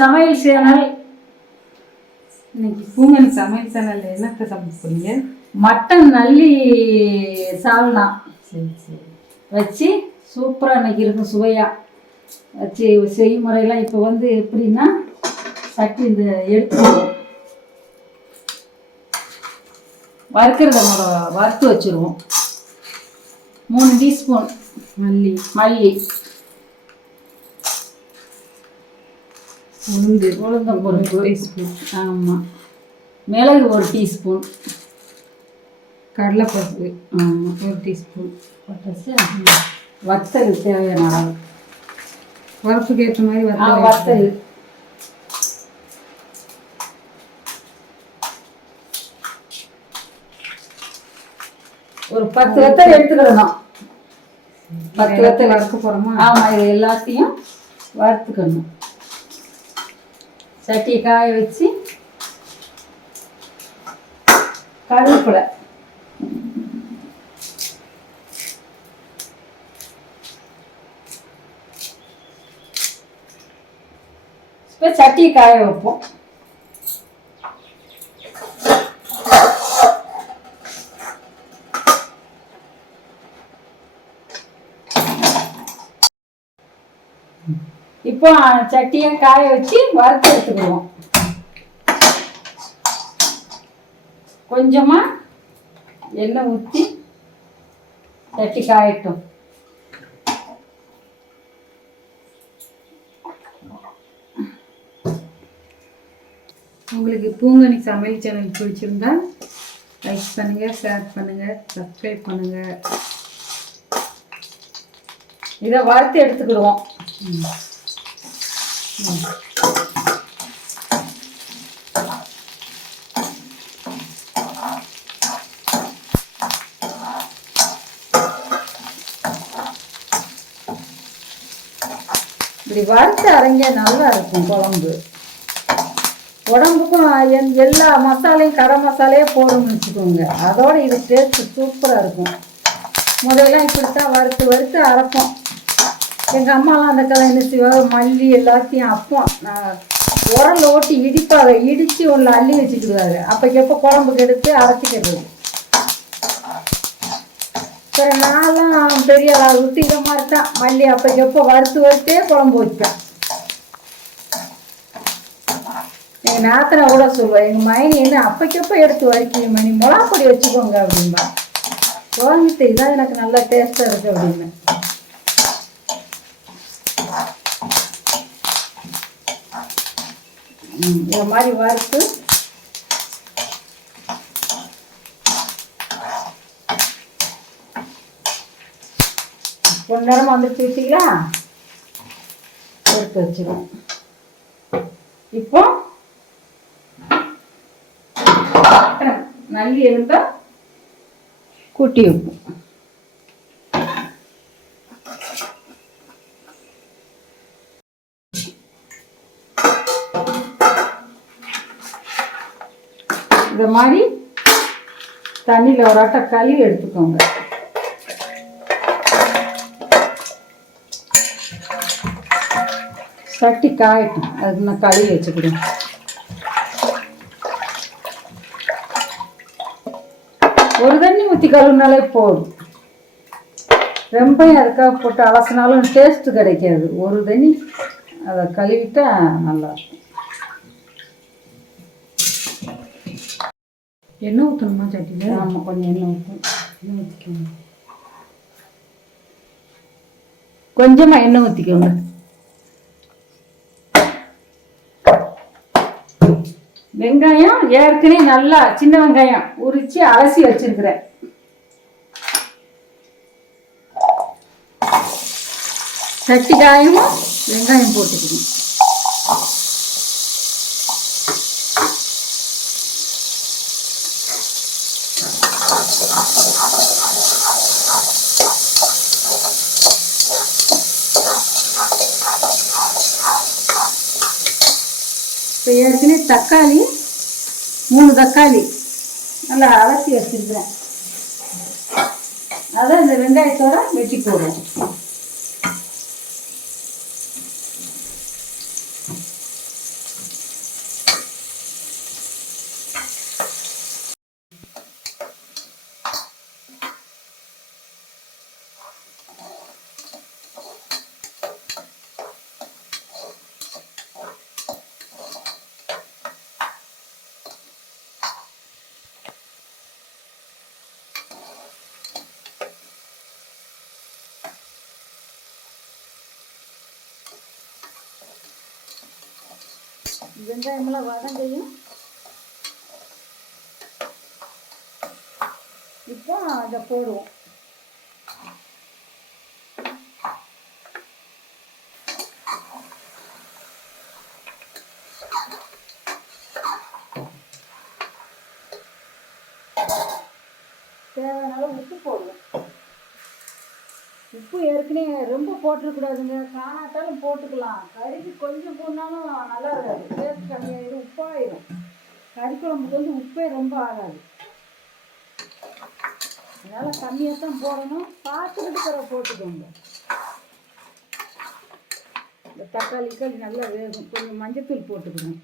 சமையல் சேனல். இன்னைக்கு பூங்கனி சமையல் சேனல்ல என்னத்தை சமைக்க போறீங்க? மட்டன் நல்லி சால்னா சரி சரி வச்சு சூப்பராக இன்னைக்கு இருக்கும் சுவையாக வச்சு செய்முறையெல்லாம். இப்போ வந்து எப்படின்னா சட்டி இந்த எடுத்துருவோம், வறுக்கிறத வறுத்து வச்சுருவோம். 3 டீஸ்பூன் மல்லி, உளுந்தம் பருப்பு டீஸ்பூன், ஆமாம், மிளகு 1 டீஸ்பூன், கடலைப்பருப்பு 1 டீஸ்பூன், வத்தல் தேவையான அளவு, பருப்புக்கு ஏற்ற மாதிரி வத்தல், ஒரு 10 வத்தல் எடுத்துக்கிடணும். 10 வத்தல் வறுக்க போகிறோமா? ஆமாம், இது எல்லாத்தையும் வறுத்துக்கணும். சட்டியை காய வச்சு கருவேப்பிலை, இப்போ சட்டியை காய வைப்போம். இப்போ சட்டியை காய வச்சு வறுத்து எடுத்துக்கிடுவோம். கொஞ்சமா எண்ணெய் ஊற்றி சட்டி காயட்டும். உங்களுக்கு பூங்கனி சமையல் சேனல் பிடிச்சிருந்தா லைக் பண்ணுங்க, ஷேர் பண்ணுங்க, சப்ஸ்கிரைப் பண்ணுங்க. இதை வறுத்து எடுத்துக்கிடுவோம். இப்படி வறுத்து அரைங்க நல்லா இருக்கும் குழம்பு. உடம்புக்கும் எல்லா மசாலையும் கரம் மசாலையே போடணும்னு வச்சுக்கோங்க. அதோட இது டேஸ்ட்டு சூப்பராக இருக்கும். முதல்ல இப்படித்தான் வறுத்து அரைப்போம். எங்கள் அம்மாலாம் அந்த காலம் மல்லி எல்லாத்தையும் அப்போ உரல் ஓட்டி இடிப்பாங்க, இடித்து ஒன்று அள்ளி வச்சுக்கிடுவாங்க. அப்போக்கப்போ குழம்புக்கு எடுத்து அரைச்சிக்கிறது. சரி, நான்லாம் பெரிய அளவு விட்டு இதை மாதிரி தான் மல்லி அப்போக்கப்போ வறுத்தே குழம்பு வைப்பேன். எங்கள் நாத்தனை கூட சொல்லுவேன், எங்கள் மைனி என்ன அப்போக்கப்போ எடுத்து வறுக்கிங்க மணி, மிளகாப்பொடி வச்சுக்கோங்க அப்படின்பா. தோங்கிட்டு இதான் எனக்கு நல்லா டேஸ்ட்டாக இருக்குது அப்படின்னு. இந்த மாதிரி வறுத்து கொஞ்ச நேரம் வந்துட்டு வச்சிங்களா, எடுத்து வச்சிடும். இப்போ நல்லி இருந்தால் கூட்டி வைப்போம். இந்த மாதிரி தண்ணியில் ஒரு ஆட்டை கழுவி எடுத்துக்கோங்க. சட்டி காயட்டும், அதுக்கு நான் கழுவி வச்சுக்கிறேன். ஒரு தண்ணி ஊற்றி கழுவினாலே போதும். ரொம்பையும் அதுக்காக போட்டு அலசினாலும் டேஸ்ட்டு கிடைக்காது. ஒரு தண்ணி அதை கழுவிட்டா நல்லாயிருக்கும். எண்ணெய் ஊற்றணுமா சட்டியில்? ஆமாம், கொஞ்சம் எண்ணெய் ஊற்றிக்கோங்க. கொஞ்சமாக எண்ணெய் ஊற்றிக்கோங்க. வெங்காயம் ஏற்கனவே நல்லா சின்ன வெங்காயம் உரித்து அலசி வச்சிருக்கிறேன். சட்டி காயமும் வெங்காயம் போட்டுக்கணும். இப்போ ஏற்கனவே தக்காளி 3 தக்காளி நல்லா அலசி வச்சுருக்கிறேன். அதை இந்த வெங்காயத்தோட வெட்டி போடுவோம். வெங்காயமெல்லாம் வதங்கையும் இப்போ அதை போடுவோம். தேவையான அளவு உப்பு போடுவோம். உப்பு ஏற்கனவே ரொம்ப போட்டுருக்கூடாதுங்க, காணாட்டாலும் போட்டுக்கலாம். கறிக்கு கொஞ்சம் போனாலும் நல்லா இருக்காது, டேஸ்ட் கம்மியாயிடும், உப்பாயிடும். கறி குழம்புக்கு வந்து உப்பே ரொம்ப ஆகாது, அதனால் கம்மியாக தான் போடணும். பார்த்துக்கிட்டு பிற போட்டுக்கோங்க. இந்த தக்காளி நல்லா வேகும். கொஞ்சம் மஞ்சத்தூள் போட்டுக்கணும்.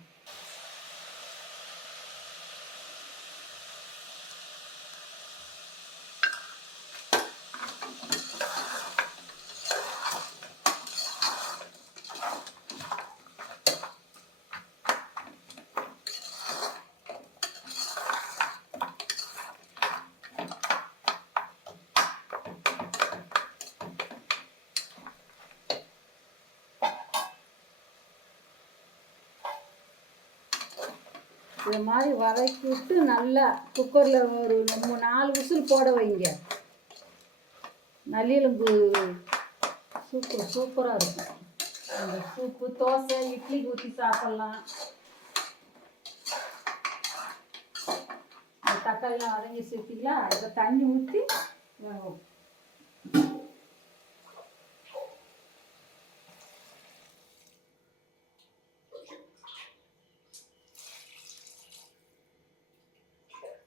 இது மாதிரி வதக்கி விட்டு நல்லா குக்கரில் ஒரு 4 விசில் போட வைங்க. நல்லெலும்பு சூப்பு சூப்பராக இருக்கும். அந்த சூப்பு தோசை இட்லிக்கு ஊற்றி சாப்பிட்லாம். தக்காளிலாம் வதங்கி சேர்த்திங்களா, இதை தண்ணி ஊற்றி வேகும்.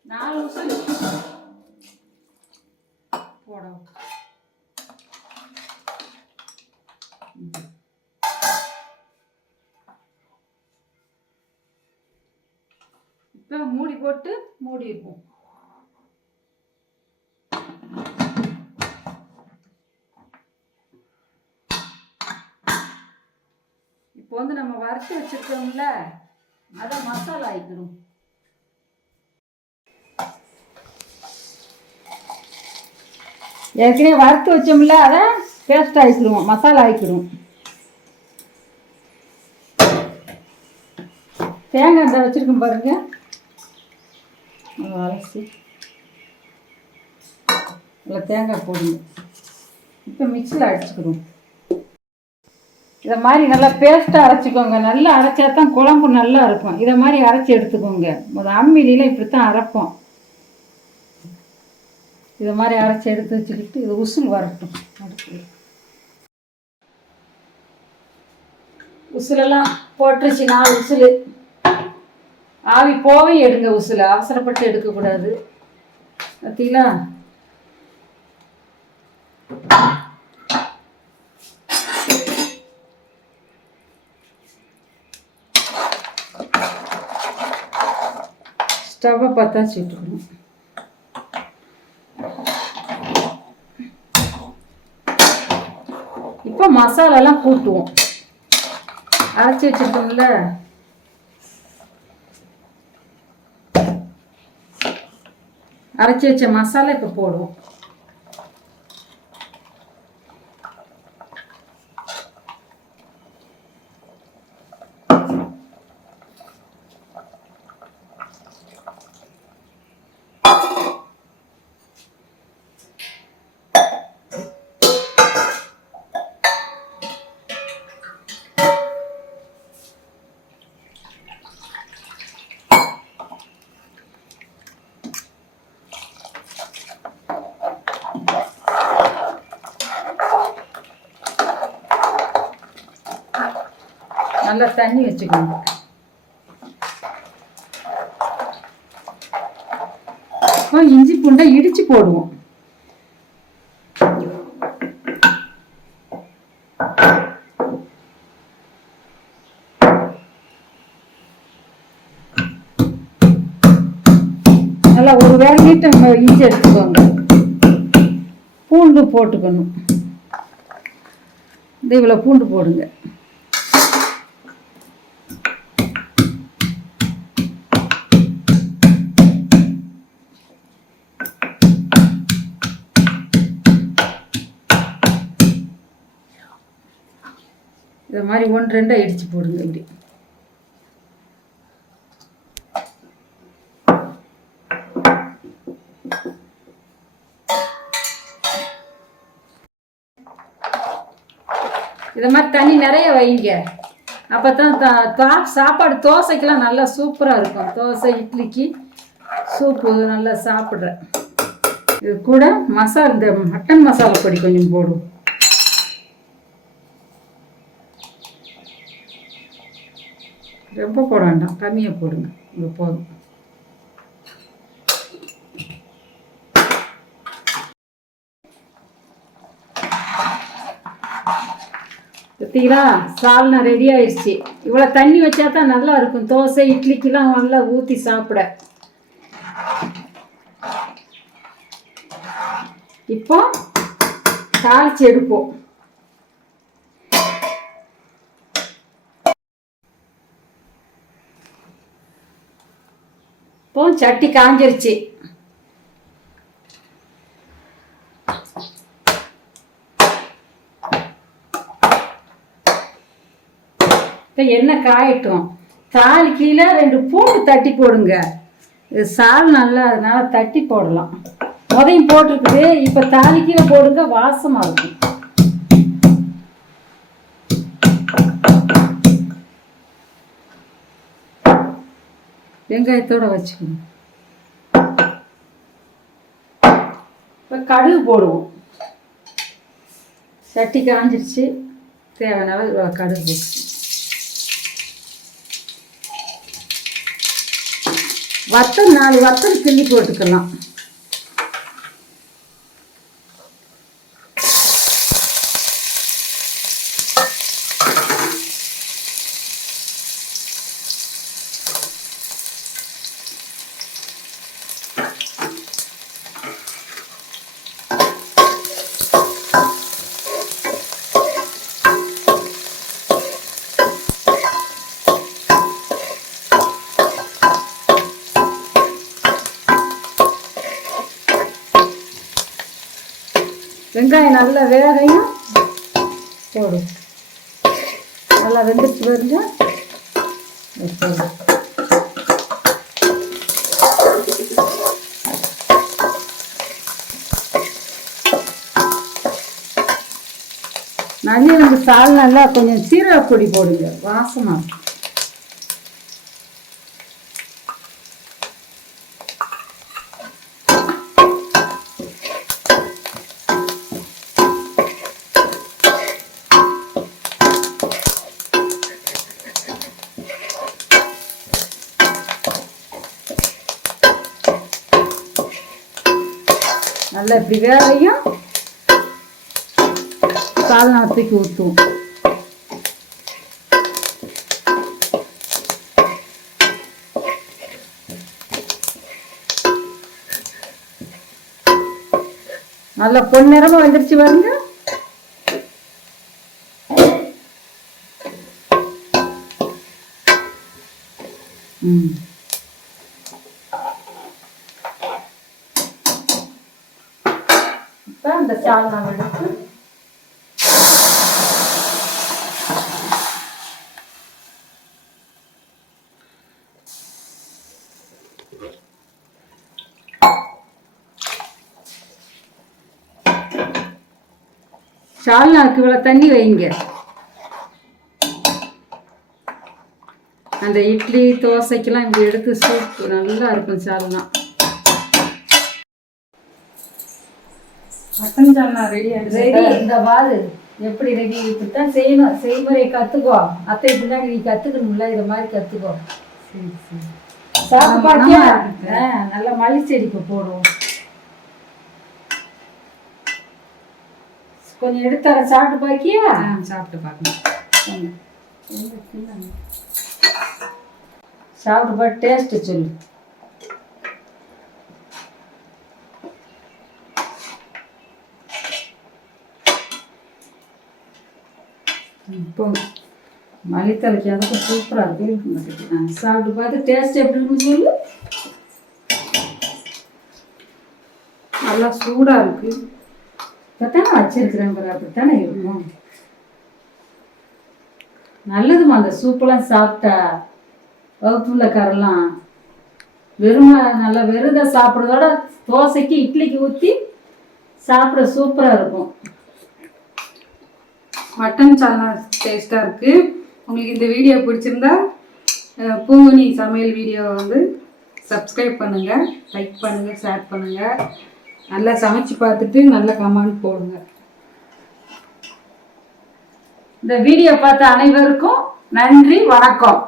நாலு விசில் போடும். இப்போ மூடி போட்டு மூடி இருக்கும். இப்போ வந்து நம்ம வறுத்து வச்சிருக்கோம்ல, அதை மசாலா ஆயிக்கணும். ஏற்கனவே வறுத்து வச்சோம்ல, அதை பேஸ்ட் ஆகிக்கிடுவோம், மசாலா ஆகிக்கிடுவோம். தேங்காய் இந்த வச்சுருக்கோம் பாருங்க, அலசி நல்லா தேங்காய் போடுங்க. இப்போ மிக்சியில் அரைச்சிக்கிடுவோம். இதை மாதிரி நல்லா பேஸ்ட்டாக அரைச்சிக்கோங்க. நல்லா அரைச்சா தான் குழம்பு நல்லா இருக்கும். இதை மாதிரி அரைச்சி எடுத்துக்கோங்க. அம்மிலாம் இப்படி தான் அரைப்போம். இதை மாதிரி அரைச்சி எடுத்து வச்சுக்கிட்டு இது உசுல் வரட்டும். அடுத்து உசுலெல்லாம் போட்டுருச்சு. 4 உசுல் ஆவி போவே எடுங்க. உசுல் அவசரப்பட்டு எடுக்கக்கூடாது. பார்த்தீங்களா? ஸ்டவ்வை பற்றாச்சு விட்டுக்கணும். இப்போ மசாலாலாம் கூட்டுவோம். அரைச்சி வச்சுருக்கோம்ல, அரைச்சி வச்ச மசாலா இப்போ போடுவோம். நல்லா தண்ணி வச்சுக்கணும். இஞ்சி பூண்டை இடிச்சு போடுவோம். நல்லா ஒரு விரலிட்டு இஞ்சி எடுத்துக்கோங்க. பூண்டு போட்டுக்கணும். இந்த இவ்வளோ பூண்டு போடுங்க. இது மாதிரி 1-2 இடிச்சு போடுங்க. இப்படி இதை மாதிரி தண்ணி நிறைய வைங்க. அப்போ தான் சாப்பாடு தோசைக்கெல்லாம் நல்லா சூப்பராக இருக்கும். தோசை இட்லிக்கு சூப்பு நல்லா சாப்பிட்றேன். இது கூட இந்த மட்டன் மசாலா பொடி கொஞ்சம் போடும். ரொம்ப போட வேண்டாம், கம்மியாக போடுங்க. இது போதும். பார்த்தீங்களா, சால்னா ரெடி ஆயிடுச்சு. இவ்வளோ தண்ணி வச்சா தான் நல்லா இருக்கும். தோசை இட்லிக்கெல்லாம் நல்லா ஊற்றி சாப்பிட. இப்போ தாளிச்சு எடுப்போம். இப்போ சட்டி காஞ்சிருச்சு. இப்போ எண்ணெய் காயட்டும். தாளிக்கையில் 2 பூண்டு தட்டி போடுங்க. இது சால் நல்லா, அதனால தட்டி போடலாம். உதையும் போட்டிருக்குது. இப்போ தாளிக்கையில் போடுங்க, வாசமாக இருக்கும். வெங்காயத்தோடு வச்சுக்கணும். இப்போ கடுகு போடுவோம். சட்டி காஞ்சிருச்சு. தேவையான அளவு கடுகு போட்டு வத்தல் 4 வத்தல் கிள்ளி போட்டுக்கலாம். வெங்காயம் நல்லா வேகையும் போடும். நல்லா வெந்துச்சு வருங்க. போடும். நல்ல நம்ம சால் நல்லா கொஞ்சம் சீரக பொடி போடுங்க, வாசமா. நல்லா இப்படி வேலையும் சால்னா தூக்கி ஊற்றுவோம். நல்லா பொன்னிறமா வந்துருச்சு பாருங்க. இந்த சால்னா எடுத்து சால்னாக்கு இவ்வளோ தண்ணி வைங்க. அந்த இட்லி தோசைக்கெல்லாம் இப்படி எடுத்து சூப் நல்லா இருக்கும் சால்னா. மட்டன் சால்னா ரெடி ரெடி. இந்த பாரு எப்படி ரெடி, இப்படித்தான் செய்யணும். செய்முறையை கற்றுக்கோ. அத்தை பின்னாடி நீ கற்றுக்கணும்ல, இதை மாதிரி கற்றுக்கோ. சரி சரி. சாப்பிட்டு பார்த்தியா? நல்லா மல்லி செடிக்கு போடுவோம். கொஞ்சம் எடுத்தார சாப்பிட்டு பார்க்கியா? சாப்பிட்டு பார்க்கணும். சாப்பிட்டு பார்த்து டேஸ்ட்டு சொல்லு. இப்போ மல்லித்தலைக்கு அதுக்கு சூப்பராக இருக்கு. சாப்பிட்டு பார்த்து டேஸ்ட் எப்படி இருக்குன்னு சொல்லு. நல்லா சூடாக இருக்கு. இப்போத்தானே வச்சிருக்கிறேன் பாரு, அப்படித்தானே இருக்கும். நல்லதுமா அந்த சூப்பெல்லாம் சாப்பிட்டா வகுப்புள்ள கரெல்லாம். நல்லா வெறுதை சாப்பிட்றதோட தோசைக்கு இட்லிக்கு ஊற்றி சாப்பிட சூப்பராக இருக்கும். மட்டன் சால்னா டேஸ்ட்டாக இருக்குது. உங்களுக்கு இந்த வீடியோ பிடிச்சிருந்தா பூங்கனி சமையல் வீடியோவை வந்து சப்ஸ்கிரைப் பண்ணுங்கள், லைக் பண்ணுங்கள், ஷேர் பண்ணுங்கள். நல்லா சமைச்சு பார்த்துட்டு நல்ல கமெண்ட் போடுங்க. இந்த வீடியோ பார்த்த அனைவருக்கும் நன்றி, வணக்கம்.